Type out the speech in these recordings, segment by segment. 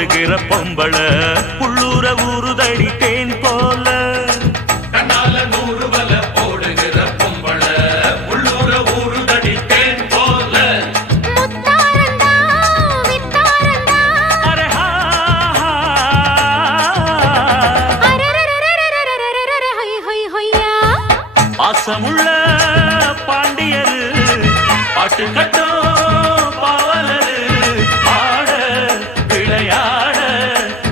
போடுகிற பொம்பள உள்ளூர ஊறுதடி தேன் போல கண்ணால 100 வல போடுகிற பொம்பள உள்ளூர ஊறுதடி தேன் போல முத்தாரண்டா வித்தாரண்டா அரஹா அரரரரரரரரரரர ஹொய் ஹொய் ஹொய்யா பாசமுள்ள பாண்டியரு பாட்டு கட்டும் பாவலரு ஆட விளையாட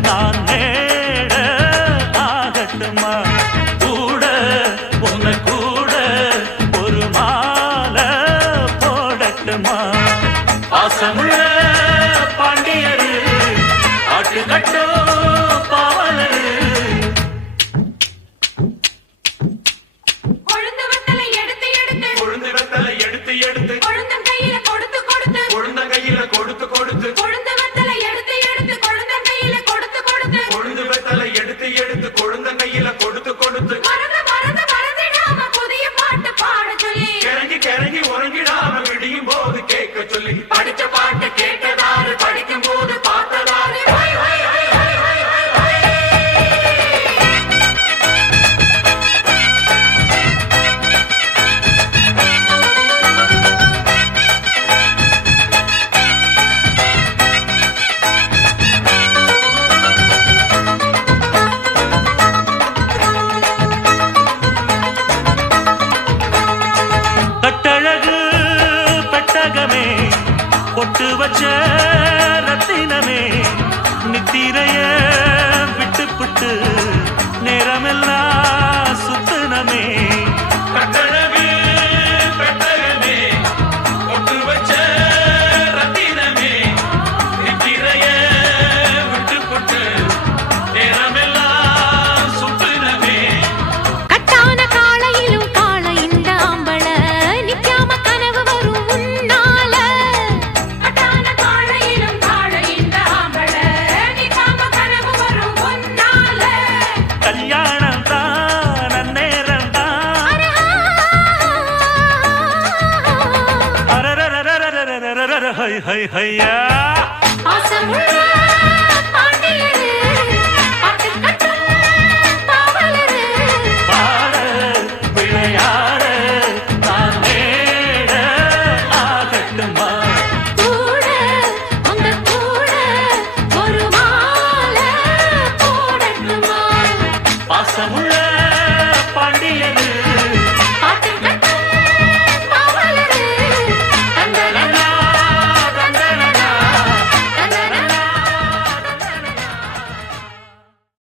நான் நேட ஆகட்டுமா கூட உன்னை கூட ஒரு மாலை போடட்டுமா பாசமுள்ள பாண்டியரு பாட்டு கட்டும் பாவலரு கொழுந்து வத்தலை எடுத்து எடுத்து கொழுந்து வெத்தலை எடுத்து எடுத்து கொழுந்தன் கையில கொடுத்து கொடுத்து கொழுந்த கையில கொடுத்து கொடுத்து கொழுந்து வத்தலை எடுத்து எடுத்து கொழுந்தன் கையில கொடுத்து கொடுத்து கொழுந்து வெத்தலை எடுத்து எடுத்து கொழுந்த கையில கொடுத்து கொடுத்து மறந்து மறந்து மறந்துடாம புதிய பாட்டு பாட சொல்லி கிறங்கி கிறங்கி உறங்கிடாம விடியும் போது கேட்க சொல்லி படிச்ச பாட்டு கேட்டதாரு படிக்கும் போது பார்த்ததாரு ஹொய் ஹொய் ஹொய் ஹொய் ஹொய் ஹொய் ஹொய். கட்டழகு பெட்டகமே பொட்டு வச்ச ரத்தினமே நித்திரைய விட்டு புட்டு நேரமெல்லாம் சுத்தனமே கட்டழகு பெட்டகமே கொட்டு வச்ச ரத்தினமே நித்திரைய விட்டு புட்டு நேரமெல்லாம் சுத்தினமே கட்டான காளையிலும் காளை இந்த ஆம்பள நிக்காம கனவு வரும் உன்னால கட்டான காளையிலும் காளை இந்த ஆம்பள நிக்காம கனவு வரும் உன்னால கல்யாணம் தான் நன்னேரம் தான் அரரரரரரரரரர ஹை ஹை ஹையா பாசமுள்ள